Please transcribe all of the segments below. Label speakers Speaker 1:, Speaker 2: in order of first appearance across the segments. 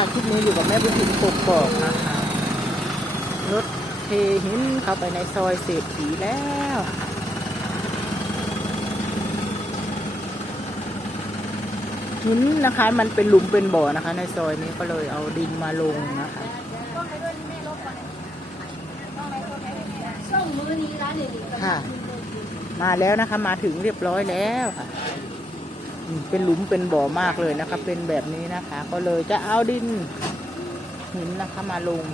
Speaker 1: นะคะคลิปนี้อยู่กับแม่บุญถิ่นกกอกนะคะรถเทหินเข้าไปในซอยเศรษฐีแล้วหินนะคะ มันเป็นหลุมเป็นบ่อนะคะ ในซอยนี้ก็เลยเอาดินมาลงนะคะ
Speaker 2: มานเด็ก
Speaker 1: ค่ะ มาแล้วนะคะ มาถึงเรียบร้อยแล้วค่ะ เป็นหลุมเป็นบ่อมากเลยนะคะ เป็นแบบนี้นะคะ ก็เลยจะเอาดินหินนะคะมาลง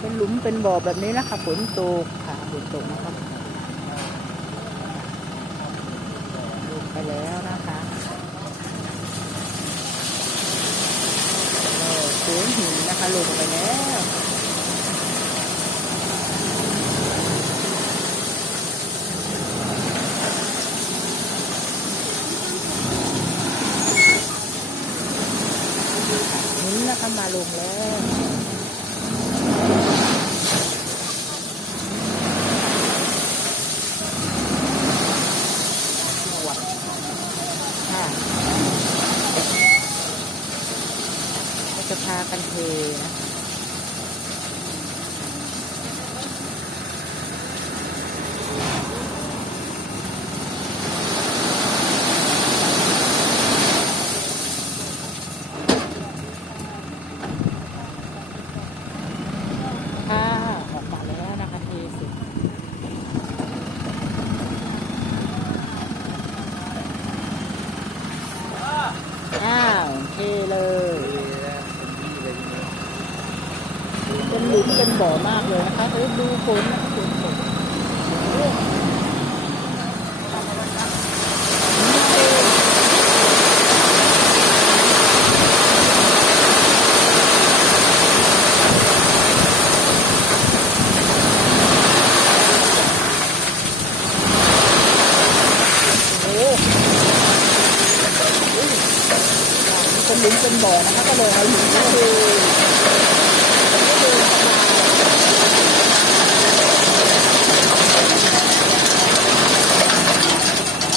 Speaker 1: เป็นหลุมเป็นบ่อแบบนี้นะคะฝนตกค่ะฝนตกนะคะลงไปแล้วนะคะก็เสียงหินนะคะลงไปแล้ว หินนะคะมาลงแล้วค่ะก็จะพากันเทนะคะค่ะออกมาแล้วนะคะเทเสร็จอ้าว เทเลยเป็นหลุมเป็นบ่อมากเลยนะคะเฮ้ยดูฝนนะคะฝน เป็นเป็นบ่อนะคะก็เลยเอาหินมาดู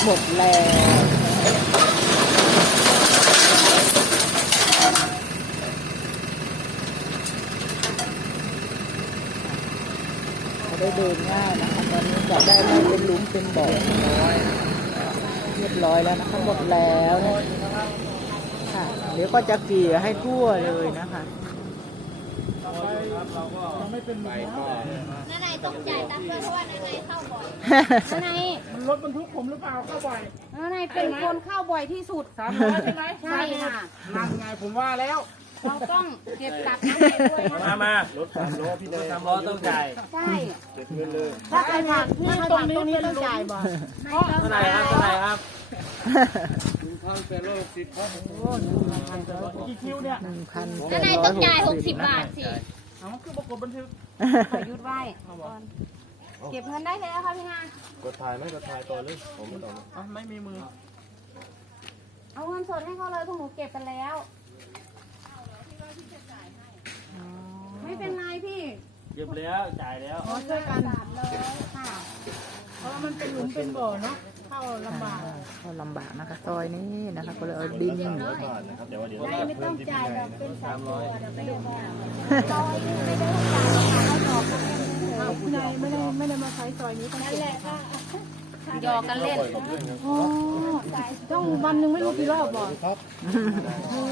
Speaker 1: หมดแล้วจะได้เดินง่ายนะคะตอนนี้จะได้ไม่เป็นลุมเป็นบ่อเรียบร้อยแล้วนะคะหมดแล้วนะ ค่ะ เดี๋ยวก็จะเกลี่ยให้ทั่วเลยนะคะ
Speaker 2: นาไนต้องจ่ายตังค์ด้วยเพราะว่านาไนเข้าบ่อยนาไน
Speaker 3: มันรถบรรทุกผมหรือเปล่าเข้าบ่อย
Speaker 2: นาไนเป็นคนเข้าบ่อยที่สุด
Speaker 3: สามร้อยใช่ไหม
Speaker 2: ใช่ค่ะ
Speaker 3: นั่นไงผมว่าแล้ว
Speaker 2: เราต้องเก็บตัดน้ำไปด้วยนะ
Speaker 4: มามารถสามล้อพี่แดงสามล้อต้องจ่าย
Speaker 2: ใช่
Speaker 4: เก็บเงินเลย
Speaker 3: ถ้าใครผักนี่ตรงนี้ตรงนี้ต้องจ่ายบ่
Speaker 4: เท่าไหร่ครับเท่าไหร่ครับหนึ่งพันแปดร้อยหกสิบครับ
Speaker 3: กี่คิวเนี่ย
Speaker 1: หนึ่งพันแป
Speaker 2: นา
Speaker 1: ด
Speaker 2: ไน
Speaker 1: ร้อ
Speaker 2: ต้อยง
Speaker 1: หก
Speaker 2: จ่ายห
Speaker 1: สิ
Speaker 2: ก
Speaker 1: บ
Speaker 2: สิบ
Speaker 1: นะ
Speaker 2: บา
Speaker 1: คะ
Speaker 2: ทสิ
Speaker 3: เอาคือประกบบันทึก
Speaker 2: ขอยุดไหว้ก่อนเก็บเงินได้แล้วค่ะพี่นาก
Speaker 4: ดถ่ายไหมกดถ่ายต่อเลยผมไม่ต่อ
Speaker 3: อะไม่มีมือ
Speaker 2: เอาเงินสดให้เขาเลยพวกหนูเก็บไปแล้ว ไม่เป็นไรพี่
Speaker 4: เก็บแล้วจ่ายแล้ว
Speaker 3: ขอช่วยกัน
Speaker 2: สามร้อยค่ะ
Speaker 3: เพราะว่ามันเป็นหลุมเป็นบ่อเนาะเข้าลำบาก
Speaker 1: ก็ลำบากนะคะซอยนี้นะคะก็เลยเอาดิน
Speaker 4: ร้อยบาทนะครับเดี๋ยวว่าเดี๋ยว
Speaker 2: ไม่ต้องจ่ายดอกเป็นสามร้อยไม่ได้ว่าร้อยไม่ได้ต้องจ่ายค่ะเขาดอกกันเล่น
Speaker 3: อ้าวคุณนายไม่ได้ไม่ได้มาใช้ซอยนี้ต้อง
Speaker 2: นั่นแหละก็ หยอกกันเล่น
Speaker 3: โอ้ต้องวันหนึ่งไม่รู้กี่รอบบ่คือ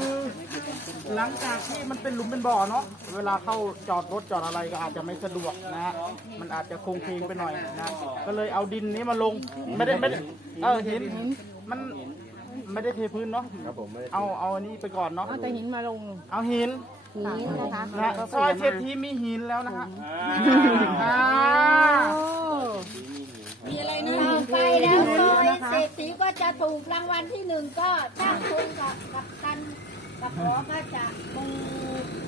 Speaker 3: หลังจากที่มันเป็นหลุมเป็นบ่อเนาะ เวลาเข้าจอดรถจอดอะไรก็อาจจะไม่สะดวกนะฮะ มันอาจจะคงเพลงไปหน่อยนะ ก็เลยเอาดินนี้มาลง ไม่ได้ไม่ได้เออหิน มันไม่ได้เทพื้นเนาะ
Speaker 4: ครับผมไม่ได้
Speaker 3: เอาเอาอันนี้ไปก่อนเนาะ
Speaker 5: เอาแต่หินมาลง
Speaker 3: เอาหิน
Speaker 2: นี้นะคะ
Speaker 3: นะซอยเศรษฐีมีหินแล้วนะฮะ อ่า มีอะ
Speaker 2: ไรนะไปแล้วซอยเศรษฐีก็จะถูกรางวัลที่หนึ่งก็จ้าคุณกับกับกันกับหมอก็จะปู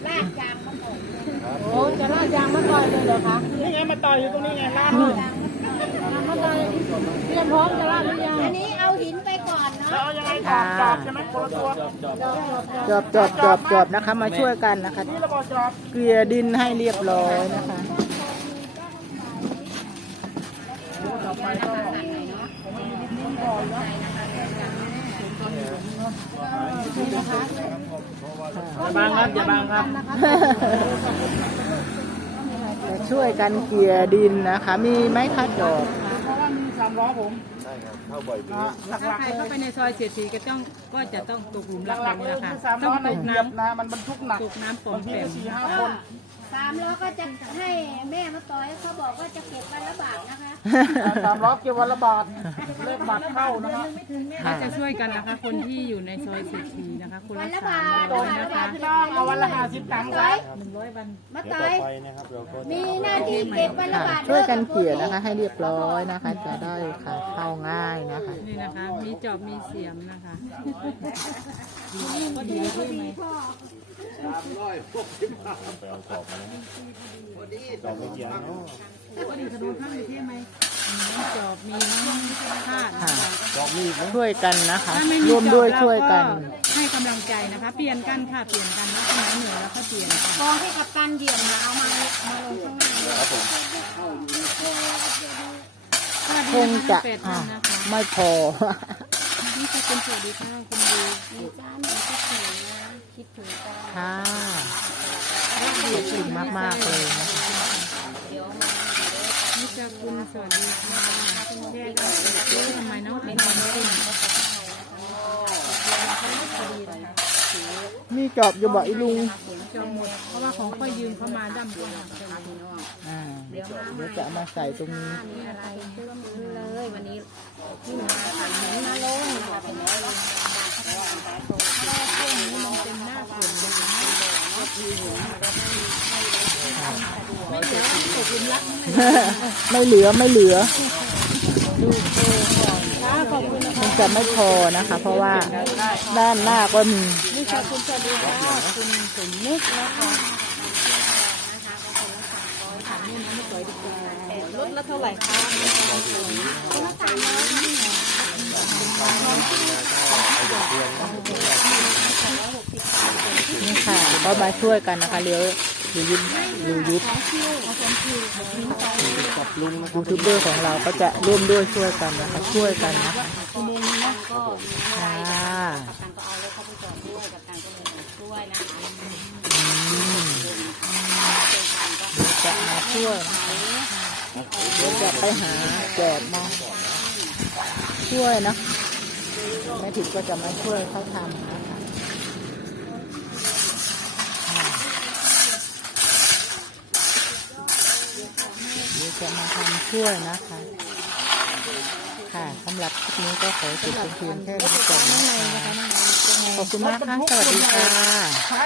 Speaker 2: ลาดยางมะกอก
Speaker 5: โอ้จะลาดยางมาต่อยเลยเหรอคะ
Speaker 3: นี่ไงมาต่อยอยู่ตรงนี้ไงลาด
Speaker 2: ยางมะกอก
Speaker 5: ยางมาต่อยเตรียมพร้อมจะลาดหรือยัง
Speaker 2: อันนี้เอาหินไปก่อน
Speaker 3: แล้ว
Speaker 2: เนาะ
Speaker 3: เอายังไงจอบจอบใช่ไหมคนละตัว
Speaker 1: จอบจอบจอบจอบนะคะ มาช่วยกันนะคะ
Speaker 3: นี่ระบบจอบ
Speaker 1: เกลี่ยดินให้เรียบร้อยนะคะ
Speaker 3: ต่อไป ก็ผมไม่มีดินก่อนแล้ว
Speaker 4: อย่าบังครับอย่าบังครับ
Speaker 1: จะช่วยกันเกลี่ยดินนะคะ มีไหมคะจอก
Speaker 3: เพราะว่ามีสามล้อผมนะหลั
Speaker 5: ถ้ากใคร
Speaker 3: ๆเล
Speaker 5: เข้ายไปในซอยเสียสีก็ต้องก็จะต้องตกหลุม
Speaker 3: ห
Speaker 5: รัก
Speaker 3: ลั
Speaker 5: แบ
Speaker 3: ก
Speaker 5: บ
Speaker 3: ๆเล
Speaker 5: นี้
Speaker 3: ย
Speaker 5: แหละค่ะ
Speaker 3: คือสาม
Speaker 5: ต้
Speaker 3: ล้
Speaker 5: อ
Speaker 3: องใน
Speaker 5: ตก
Speaker 3: เหยี
Speaker 5: น้
Speaker 3: ยบนะมันบรรทุกหนักำ
Speaker 5: ตกน้ำปอม
Speaker 3: บางที
Speaker 5: แป
Speaker 3: ก็
Speaker 5: ม
Speaker 3: สี่ห้าคน
Speaker 2: สามล้อก็จะให้แม่มาต่อยเขาบอกว่าจะเก็บวันละบาทนะคะ
Speaker 3: สามล้อเกี่ยววันละบาทเลขบาทเข้านะฮะ
Speaker 5: เราจะช่วยกันนะคะ คนที่อยู่ในซอยเสียสีนะคะคน
Speaker 2: วั
Speaker 5: ละ
Speaker 2: นละ
Speaker 5: สา
Speaker 2: บามท
Speaker 5: ร้อย
Speaker 2: วัน
Speaker 5: นะ
Speaker 2: ละบา
Speaker 5: คะ
Speaker 2: ท
Speaker 3: พี่น้องเอาวันละห้าสิบตังค์ครับ
Speaker 5: หนึ่งร้อยวัน
Speaker 2: มาต่อยมีหน้าที่เก็บวันละ
Speaker 1: ค่ะ
Speaker 2: บาท
Speaker 1: ช่วยกันเกลี่ยนะคะ ให้เรียบร้อยนะคะ จะได้ค่ะ เข้าง่ายนะคะ
Speaker 5: นี่นะคะ มีจอบมีเสียมนะคะ
Speaker 2: ก็ดีก็ดีพ่อ
Speaker 5: มีจอบมีน้องคาด
Speaker 1: ค่ะช่วยกันนะคะ
Speaker 5: ถ้าไม่มี
Speaker 1: ร่วม
Speaker 5: จอบ
Speaker 1: ด้วย
Speaker 5: เรา
Speaker 1: ช่วยกัน
Speaker 5: ให้กำลังใจนะคะ เปลี่ยนกันค่ะเปลี่ยนกันนะคนไหนเหนื่อยแล้วก็เปลี่ยนค่ะ
Speaker 2: กองให้กับตันเหยียบนะเอามามาลงข้างหน้าเลย
Speaker 5: สวัส
Speaker 1: ค
Speaker 5: ดี
Speaker 1: ง
Speaker 5: นะคะ
Speaker 1: จะ
Speaker 5: เป็ด
Speaker 1: อะ
Speaker 5: นะคะ
Speaker 1: ไม่พอ
Speaker 5: นี่จะเป็นสวัสดีค่ะคุณดู
Speaker 2: มีจ้าหนูคิดถึงนะคิดถึงกัน
Speaker 1: ค่ะขอบคุณมากๆเลยนะคะ
Speaker 5: นี่จะคุณสวัสดีค่ะแค่กันเอ๊ะทำไมน้องเป็นคนขึ้น
Speaker 1: มีจอบอยู่บ่อีลุง
Speaker 5: จอมหมด เพราะว่าของค่อยยืมเข้ามาดั้มก่อน
Speaker 1: อ่าเดี๋ยวจะเอามาใส่ตรงนี้
Speaker 2: มีอะไรเพิ่มเลยวันนี้ที่มาสั่งหนมาลงนะคะเป็นร้อยลง
Speaker 5: เป็นหน้าฝนนะคะไม่เหลือตกลุมรัก
Speaker 1: ไม่เหลือไม่เหลือ
Speaker 5: คะขอบคุณนะ
Speaker 1: มันจะไม่พอนะคะ เพราะว่าด้านหน้าก็มี
Speaker 5: นี่ค่ะคุณสวัสดีค่ะ คุณสมนึกนะคะลดละเท่าไหร่คะ
Speaker 1: นี่ค่ะก็มาช่วยกันนะคะเลี้ยวหรือยุบหรือยุบยูทูบเบอร์ของเราก็จะร่วมด้วยช่วยกันนะคะช่วยกันนะคะ
Speaker 2: จะ
Speaker 1: มาช่วยเดี๋ยวจะไปหาแจกมาช่วยนะแม่ถิดก็จะมาช่วยเขาทำนะคะเดี๋ยวจะมาทำช่วยนะคะำหรับคลิปนี้ก็ขอจบเป็นเพียงแค่นี้ก่อนนะคะขอบคุณมากค่ะสวัสดีค่ะ
Speaker 3: ใช้